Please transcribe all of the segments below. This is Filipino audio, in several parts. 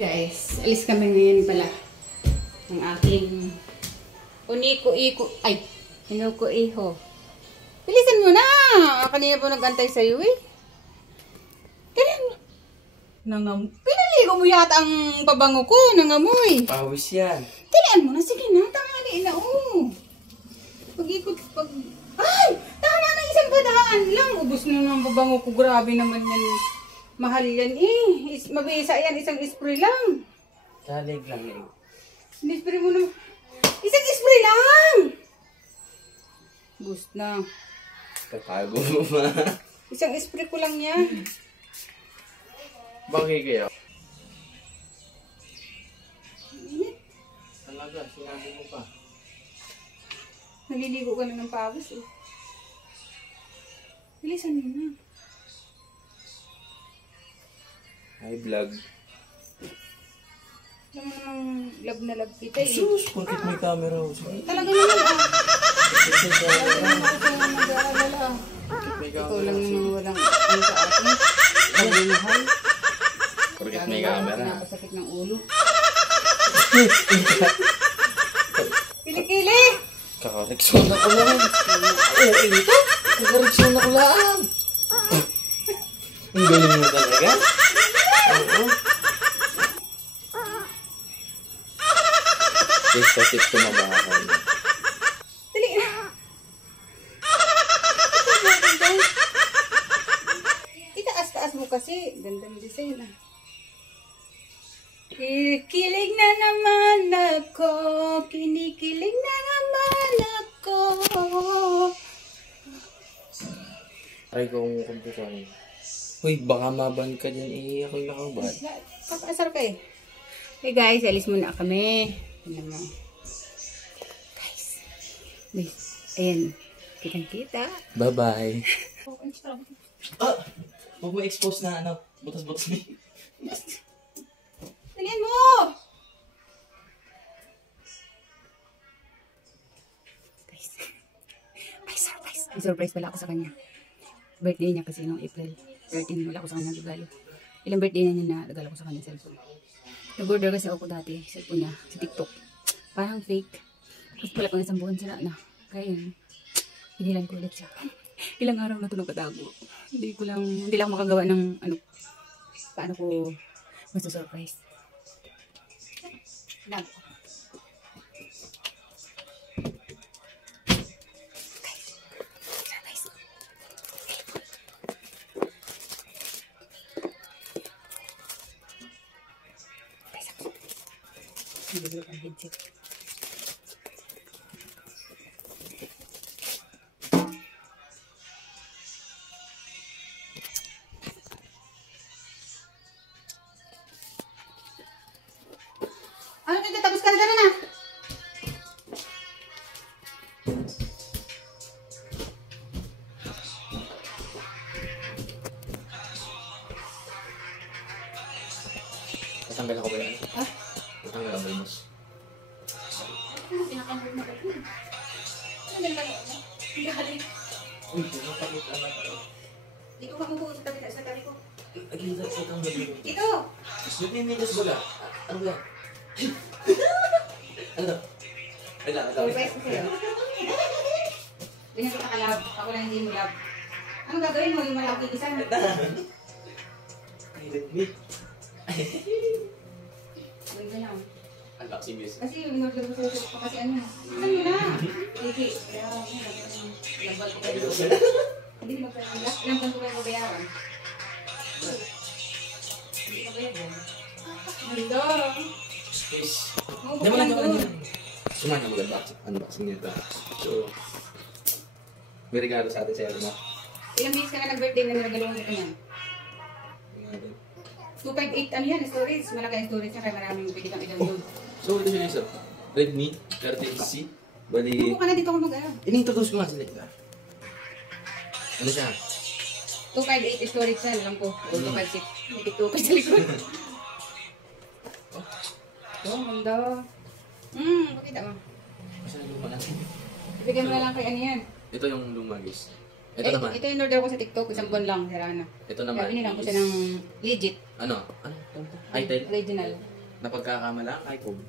Guys, alis kami ngayon pala. Ang aking uniko-iko. Ay, hinuko-iho. Bilisan mo na! Kanina po nag-antay sa'yo eh. Pinaligo mo yata ang pabango ko. Nangamoy. Pawis yan. Tilian mo na. Sige na. Tangali na. Pag-ikot. Ay! Tama na isang padaan lang. Ubus na ng pabango ko. Grabe naman yan. Mahal yan eh. Mabisa yan. Isang spray lang. Salig lang eh. Spray mo na. Isang spray lang! Boost na. Katago mo ma. Isang spray ko lang yan. Bakit kaya? Talaga, sinabi mo pa. Naliligo ka na ng pawis eh. Bilisan mo na. Hi vlog. Alam mo namang love na love kita eh. Sus, bakit may camera? Talaga naman ah. Talaga naman ako sa nag-aalala. Ikaw lang naman walang ano sa atin. Pagmamahal. Bakit may camera? Napasakit ng ulo. Kili-kili! Kakareksyon na ko lang. Ito? Kakareksyon na ko lang. Ang galing mo talaga? Oo. Yes, kasi tumabahan. Dali na! Itaas-taas mo kasi. Gandang design ah. Kinikilig na naman ako. Kinikilig na naman ako. Try ko kung kumpusan. Uy, baka maban ka dyan eh. Ako'y nakabad. Kapasar ka eh. Hey guys, alis muna kami. Ayan mo. Guys. Ayan. Kitang-kita. Bye-bye. Huwag mo expose na ano. Butas-butas mo. Tingnan mo! Guys. Ay, surprise. May surprise pala ako sa kanya. Birthday niya kasi noong April 13. Wala ako sa kanya regalo. Ilang birthday na niya na regalo ko sa kanya cellphone. Nag-order kasi ako dati cellphone niya sa TikTok. Parang fake. Tapos pala pang isang buwan sila na. Kaya yun. Hinilan ko ulit siya. Ilang araw na ito nagkatago. Hindi lang makagawa ng ano. Paano ko masasurprise. Love. Bibili ang headset. Ano dito? Tapos ka na na. Tatanggal ako ba yan? Ah? Tatanggal ako ba yun? Pinakambol na ko. Ano ba ako? Galing. Uy, pinapakit anak ako. Di ko mamubuo sa tabi ko. Agila sa itong gabi ko. Ito! Nagmimigas ba ka? Ano ba? Ano? Ay na, Surprise ko sa'yo. Ganyan kita ka-love. Ako lang hindi mo love. Ano gagawin mo? Yung malaki isa? I let me. Gawin ka lang. Unboxing music. Kasi yung in-order ko sa'yo pa kasi ano. Ano mo na? Sige. Bayaran mo. Lagbal ko kayo. Hindi mo pa lang. Ilang buwan ko kayo babayaran? Hindi ka bayaran. Manda. Please. Hindi Hindi mo lang yung sumahan ako unboxing nito. So, may regalo sa atin sa Elma. Ilang minutes ka na nag-birthday na nagagaluhan ko niyan? 258 ano yan, storage. Malaki ang storage niya kaya maraming pwede kang i-download. So, ito siya isa. Redmi 13C. Bali... Buko ka na dito ko mag-aarap. Ini-introduce ko nga sila. Ano siya? 258 storage na lang po. O 256. May tiktok sa likod. Oh, ganda. Pakita mo. Kasi luma lang. Ibigay mo na lang kay ano yan. Ito yung luma guys. Ito naman. Ito yung order ko sa TikTok. Isang buwan lang. Sira na. Ito naman. Kaya binilang ko siya ng legit. Ano? Ano? Itel. Original. Napagkakamalang iPhone.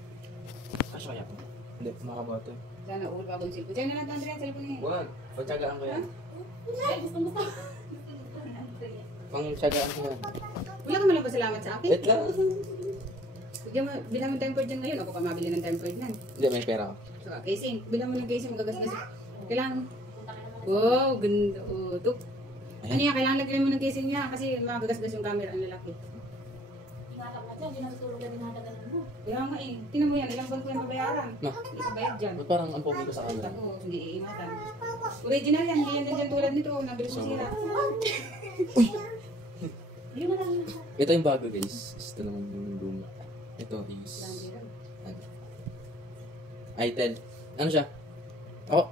Kasya kaya po. Hindi, makaboto. Sana ulo pa akong cellphone. Diyan na lang Andre ang cellphone niya. Wag. Pagtsagaan ko yan. Gusto mo to? Pangtsagaan ko yan. Wala ka malang pasalamat sa akin. Wait lang. Bilang mo tempered dyan ngayon. Ako pa mabili ng tempered nan. Hindi, may pera ko. So, casing. Bilang mo ng casing. Magagasgas. Kailangan. Wow, ganda. Oh, ito. Ano yan? Kailangan lagyan mo ng casing niya. Kasi magagasgas yung camera. Ang lalaki. Ingatan ka dyan, hindi natutulog yan, inatagalan mo. Kaya nga eh. Tinan mo yan. Ilang buwan ko yan mabayaran. Ma. Hindi ko bayad dyan. Ba't parang ang pogi ko sa kanila? Ako, hindi iingatan. Original yan. Hindi yan din dyan tulad nito. Nabilis mo sira. Hindi mo lang. Ito yung bago guys. Ito naman yung luma. Ito is... Itel. Ano siya?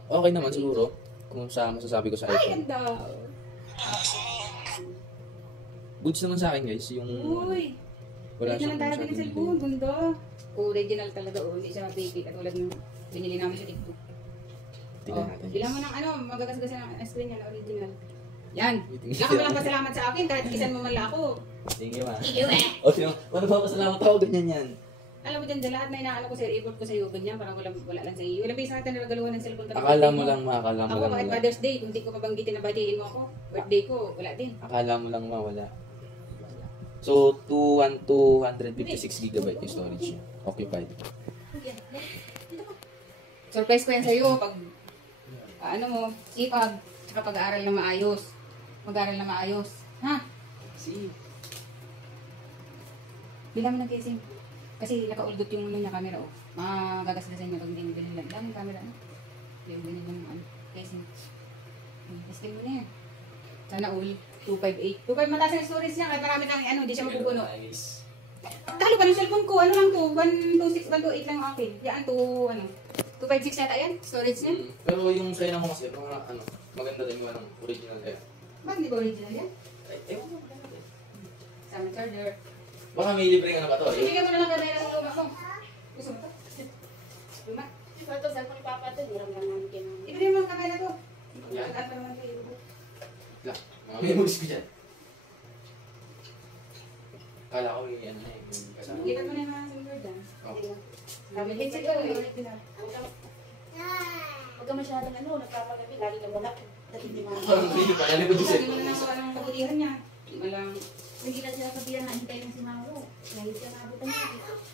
Okay naman siguro. Kung sa masasabi ko sa Ay, iPhone. ganda. Goods naman sa akin guys. Yung... Uy. Wala Original siyang talaga din cellphone. Ganda. Original talaga. Hindi siya fake. Katulad ng binili namin sa TikTok. Tingnan natin. Bilang mo ng ano, magagasgas ng screen yan, original. Yan. Tingnan Wala ka walang pasalamat sa akin kahit kisan mo man lang ako. Thank you ma. Thank you eh. O sino? Ano ba pasalamat ako? Ganyan yan. Alam mo dyan, lahat na inaano ko sa'yo, i-report ko sa'yo, ganyan, parang wala lang sa'yo. Walang beses natin nalagaluhan ng cellphone. Akala mo lang ma. Akala mo Ako lang kahit wala. Mother's Day, kung di ko mabanggitin na batiin mo ako, birthday ko, wala din. Akala mo lang ma. Wala. So, 256 GB yung storage niya. Occupied. Surprise ko yan sa'yo pag, ano mo, sipag, tsaka pag-aaral na maayos. Mag-aaral na maayos. Ha? See? Bilang mo ng casing. Kasi nakauldot yung ano niya, camera, oh. Magagasgasan niya pag hindi mo binili. Daming camera, ano? Yung binili ng ano, casing. Testing mo na yan. Sana all, 258. 258 mataas ang storage niya, kahit marami kang ano, hindi siya mapupuno. Talo pa ng cellphone ko, ano lang to, 126, 128 lang ang akin. Yan, ano, 256 yata yan, storage niya. Pero yung sa'yo naman kasi, mga ano, maganda din yung anong original kaya. Bakit hindi ba original yan? Ay, ewan ko. Sama charger. Baka may libre ka na ba to? Ibigay mo na lang kamera ng luma mo. Gusto mo to? Luma? Ito, cellphone ni Papa ito, hiram lang namin kayo. Ibigay mo ang kamera to. Yan. At pa naman kayo. Lang, mga memories ko dyan. Kala ko yung ano na yung kasama. Kita mo na yung mga single dance. Oo. Sabi, headset ko, original. Huwag ka masyadong ano, nagpapagabi, lagi na wala. Dati hindi mo Parang hindi pa, ano ko Sabi mo na lang kung anong kabutihan niya. Hindi mo lang, Hindi na sila sabihan na hintay ng si Mauro. Kahit siya nabutan niya.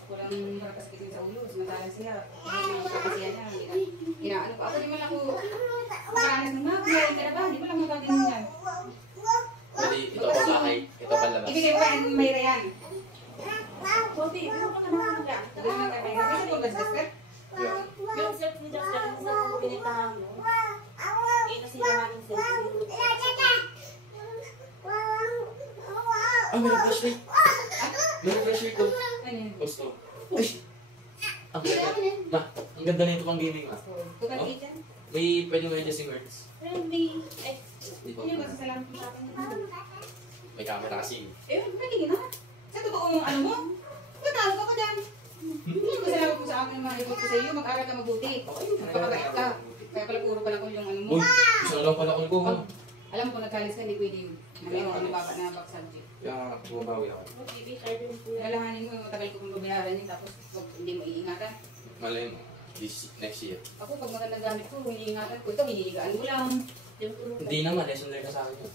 walang marapaskitin sa ulo. Sumantalan siya. Yung kapasiyan niya. Inaano ko. Ako di mo lang ako, makaanas ng mga, kumain ka na ba? Di mo lang magagawin yan. Pwede, ito pa bahay, ito pa labas. Ibigay ko yan, mayra yan. Bobi, pero ka naman nga. Ibigay mo kay mayra. Gusto mo gasgas ka? Yeah. Yung cellphone ni Justin, sa kung pinitahan mo, eh, nasira namin cellphone. Ah, may flashlight. May flashlight to. Ano yun? Gusto. Uy! Ang ganda. Ma, ang ganda na ito pang gaming ma. Tukad eight yan. May pwede mo adjusting words. Friendly. Eh, Di ba? Ano yung masasalamat mo sa akin? May camera kasi. Eh, pwede na. Sa totoo mong ano mo, patawag ako dyan. Hindi mo salamat mo sa akin, mga ibot ko sa iyo, mag-aral ka mabuti. Magpapagait ka. Kaya pala puro pala ko yung ano mo. Uy, isa lang pala ko ma. Alam ko, nagkalis ka, hindi pwede yun. Ngayon, ano baba na back subject. Kaya bumabawi ako. TV, charger mo po. Lalahanin mo, matagal ko kung babayaran yun, tapos wag, hindi mo iingatan. Malay mo, next year. Ako, pag magandang gamit ko, iniingatan ko ito, hinihigaan mo lang. Hindi naman, lesson learned ka sa akin yun.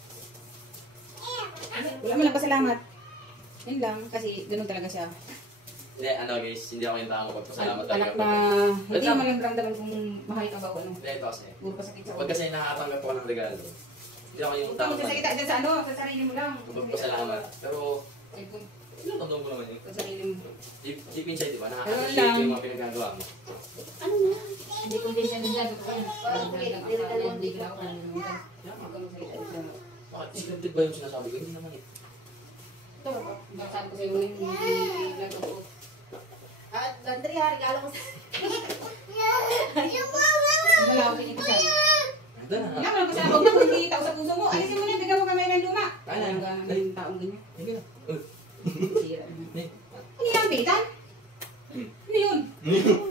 Wala mo lang pasalamat. Yun lang, kasi ganun talaga siya. Hindi, ano guys, hindi ako yung tao pagpasalamat Anak talaga. na, hindi mo lang ramdaman kung mahal ka ba o ano. Hindi, ito kasi. Puro pasakit sa Pag ulo. kasi nakakatanggap ako ng regalo, hindi ako yung Huwag tao mo sasakita dyan sa ano, sa sarili mo lang. pagpasalamat. Pero, Ay, kung tandong ko naman yun. sa sarili mo. Deep inside, di ba? Pero Nakaka-appreciate lang. yung mga pinagagawa mo. Ano na? Hindi ko din siya nandiyan. Totoo yan. Parang lang Hindi rin ako. talaga. Hindi ko na ako nalimutan. Huwag kang magsalita dyan. Bakit? Scripted ba yung sinasabi ko? Hindi naman eh. Ito, sabi ko sa'yo yung vlog ko. At Andrea, regalo ko sa... Wala ako pinitisan. Ganda na. Wala mo lang pasalamat. Huwag na kung hindi tao sa puso mo. Alisin mo na, bigyan mo kamay ng luma. Kaya na. Ano ka naman yung taong ganyan? Hindi na. Sira. Ano yan, pitan? Ano yun?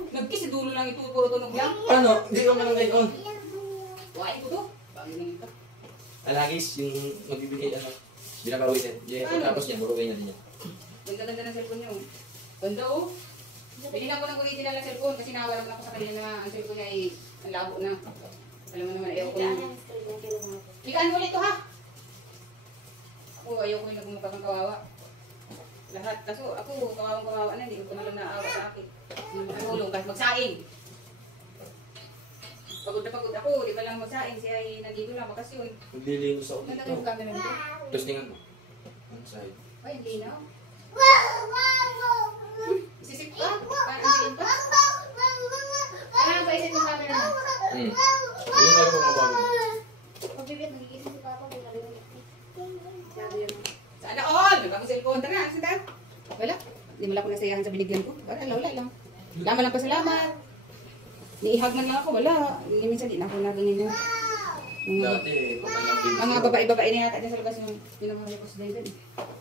Nag-kiss sa dulo lang ito, puro tunog lang. Paano? Hindi ko naman ngayon. Kuhain ko to. Bagay na ito. Alagis, yung magbibigay ano. Binabawitin. Yeah, Ano? tapos niya, buruin niya din yan. Ganda-ganda ng cellphone niyo. Ganda oh. Binilang ko ng original na cellphone kasi nawalan ako sa kanila na ang cellphone niya ay ang labo na. Alam mo naman, ayaw ko na. Likaan mo ulit to ha. Ako, ayaw ko yung nagmumukha kang kawawa. Lahat. Kaso ako, kawawang-kawawa na, hindi ko naman naawa sa akin. Tulong kahit magsaing. Pagod na pagod ako, di ba lang magsaing, siya ay nandito lang, bakasyon. Maglilinis ako Ganda dito. yung camera nito. Tapos tingnan mo. One side. Ay, hindi na. Sisip ka? Parang ang pa? Ano ba isip yung camera na? Hmm. Ayun tayo mga bago. Pag-bibit, nagigising si Papa, may nalimulit. Sabi yun. Sana all! May bagong cellphone. Tara, asan tayo? Wala. Hindi mo lang ako nasayahan sa binigyan ko. Wala lang. Laman lang pasalamat. Niihag man lang ako. Wala. Hindi minsan di na ako nagingin yun. Dati, pagkalang baby. Mga babae na yata dyan sa labas yung pinaka-repost din dyan.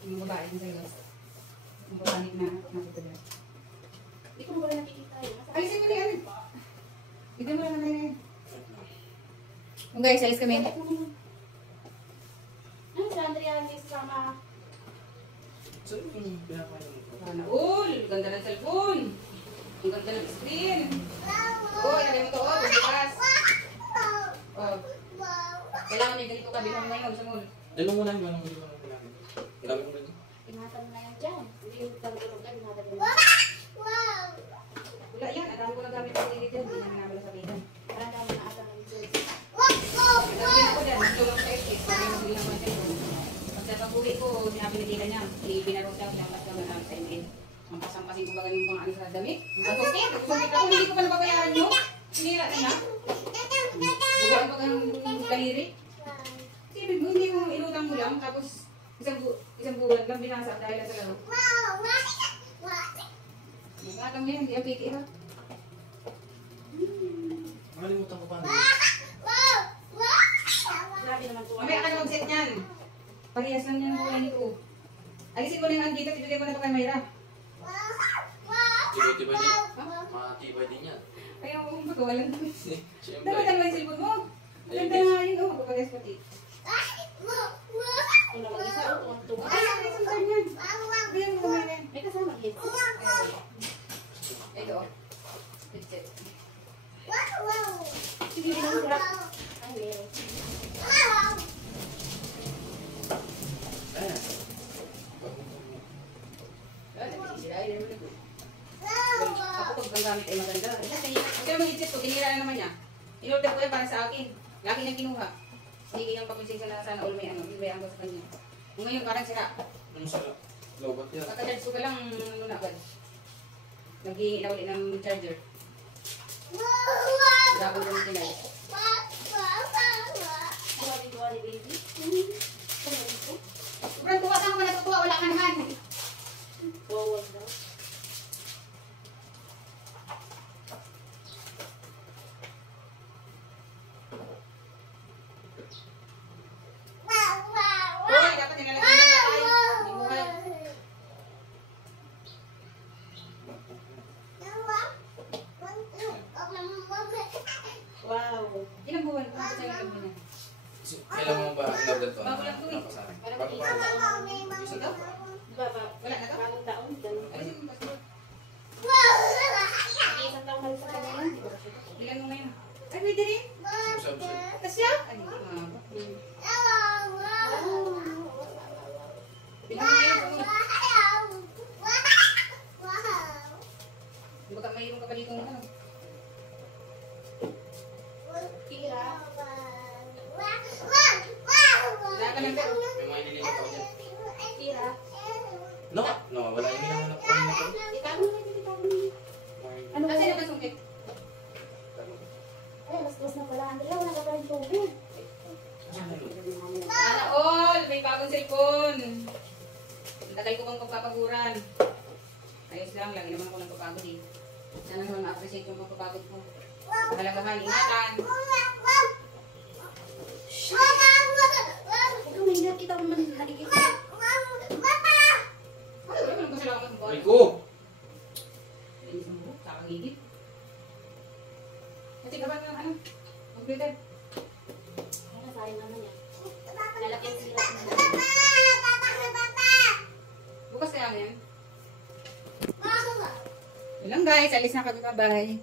Yung babae dyan sa labas. Yung babae na nakita dyan. Hindi ko ba nakikita yun? Alisin mo na yan. Bigyan mo lang na yan. Kung guys, alis kami. Ano si Andrea Miss Sama? So, yung pinapaya mo. Sana all. Ganda ng cellphone. Ang ganda ng screen. Oh, ilagay mo to. Oh, bukas. Oh. Kailangan may ganito ka bilang ngayon sa mall. Dalo mo na yung ganun mo namin. Ang dami mo rin. Ingatan mo na yan dyan. Hindi yung tagulog ka, ingatan mo na. Wala yan. Ang dami ko na gamit sa dito. Hindi namin namin sabihin. Parang daw na ata ng Diyos. Sabihin ako dyan. Nagtulong sa estate. Sabi mo bilang mga cellphone. Pagka pag-uwi ko, sinabi ni tita niya. Pinaro siya. Pinakas ka na sa ML. Mampasampasin ko ba ganun mga ano sa damit? Masukit. Masukit ako. Hindi ko pa nababayaran nyo. Sinira na na. Buwan pa kang kaliri. Kasi hindi mo inutang mo lang. Tapos isang buwan lang binasa dahil sa laro. Magkakam yan. Hindi ang piki ka. Nakalimutan ko pa. Grabe naman po. Mamaya ka na mag-set niyan. Parehas lang yan ang kulay nito. Alisin mo na yung andito. Tituloy mo na pa kay Mayra. Tibay-tibay din. Matibay din yan. Ayaw mo magawalan. Siyempre. Dapat dalawa yung cellphone mo. Ganda nga yun. Oh, magpapagas pati. Kung na mag-isa o tuwang-tuwa. Ay, isang time yan. Ayan mo naman yan. May kasama headset. Ito. Headset. Sige, binang Ay, meron. Ako pag gamit ay maganda. Ito naman headset ko, tinira na naman niya. In-order ko yan para sa akin. Laki niyang kinuha. Hindi kayang papinsing sa sana all may ano, ibayaan ko sa kanya. Kung ngayon parang sira. Ano sa lobat yan? Kakacharge ko ka lang ano na agad. Nag-iingi na ulit ng charger. Grabe ko yung tinay. Tuwari, baby. Sobrang tuwa saan ka natutuwa, wala ka naman. Bawal daw. Hoy, dapat nilalagyan ng tayo. Hindi mo kaya. Wow. Ilang buwan ko sa iyo mo na. Kailan mo ba ang love to? Bago lang to eh. Napasahan. Parang Bago isang pa. taon. Isang taon? Baba. Wala na to? Bagong taon. Ganun. Alisin mo basta. Isang taon na rin sa kanya yan. Di ba kasi ito? Ilan mo ngayon? Ay, pwede rin. Sabi siya. Kasya? Ay, hindi mababa. Bilang mo ngayon. Di ba ka mayroon ka pa dito ng ano? Kira. Wala ka ng pero. May mga nililit ako dyan. Kira. No, wala yung hinahanap ko nito. Ikaw na lang, ikaw na. Ano kasi naman sungkit? Ay, alas-dos na pala. Andrea, wala ka pa rin tubig. Sana all! May bagong cellphone! Ang tagal ko bang pagpapaguran. Ayos lang, lagi naman ako nagpapagod eh. Sana naman ma-appreciate yung pagpapagod ko. Mahalagahan, ingatan. Ikaw, may ingat kita man nakikita. Ay, wala mo nang pasalamat mo. Ay ko! Inis mo ko, kakagigit. Kasi kapag ng ano, computer. Ay, nasayang naman yan. Lalaki ang sila. Bukas kaya mo yan. Yun lang guys, alis na kami, bye-bye.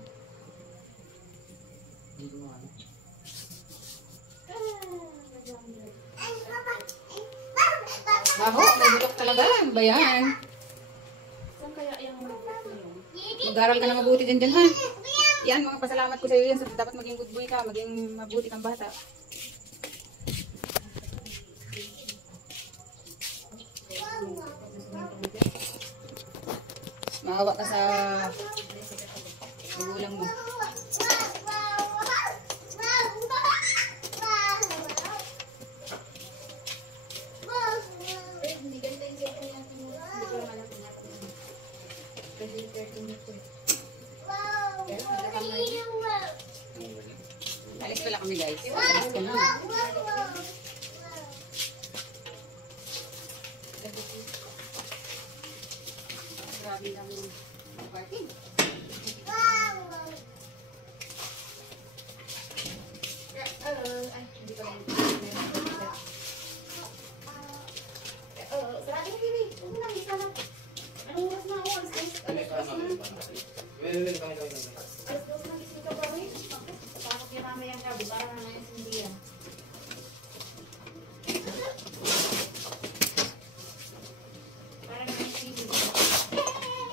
Baho, may bulok talaga. Ano ba yan? Saan kaya yung mag-ito yun? Mag-aral ka na mabuti dyan, ha? Yan, mga pasalamat ko sa iyo yan. So, dapat maging good boy ka, maging mabuti kang bata. Maawa ka sa magulang mo. Alis pala kami guys. Alis ka na. Grabe lang yung party. Ay, hindi pa lang. Sarado mo, Bibi. Huwag mo lang, isa lang. Anong oras na ako? Alas dos na gising ka pa rin. Pasok yung mamayang gabi para na yung sindihan. Para na yung sindihan.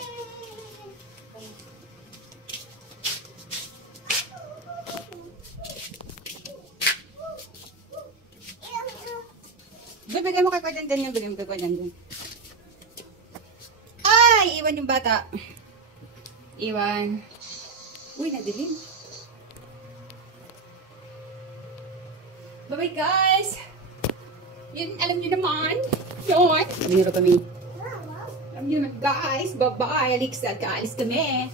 Bigay mo kay Kwadyan dyan yung bigay mo kay Kwadyan dyan. Ay! Iwan yung bata. Iwan. Uy, nadilim. Bye-bye guys! Yun, alam nyo naman. Yun. Sabi nyo kami. Alam nyo naman guys. Bye-bye. Alexa, kaalis kami.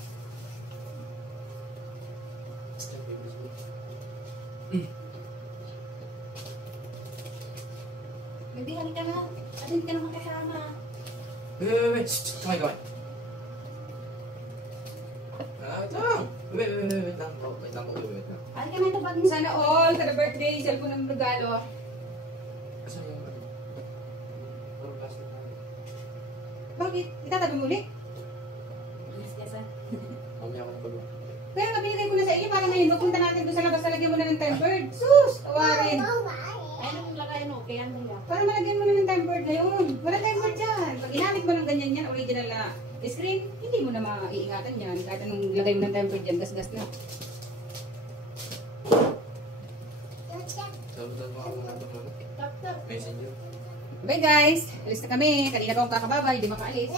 Bibi, halika na. Alin ka naman kasama. Wait. Shh, kamay. Wait lang. Wait lang. Halika na ito, bag mo. Sana all, kada birthday, cellphone ng regalo. Asan yung ano? Bakit? Itatabi mo ulit? Mamaya ako na pag- Pero nabigay ko na sa inyo para ngayon, pupunta natin doon sa labas, lagyan mo na ng time bird. Sus! Tawarin. Ay, nung lagay mo, kaya ano yan? Para malagyan mo na ng time bird ngayon. Wala time bird dyan. Pag ginamit mo ng ganyan yan, original na screen, hindi mo na maiingatan yan. Kahit anong lagay mo ng time bird dyan, gas-gas na. Sabi-sabi mo ako na ito. Tap-tap. Messenger. Bye guys! Alis na kami. Kanina pa akong kakababa, hindi makaalis.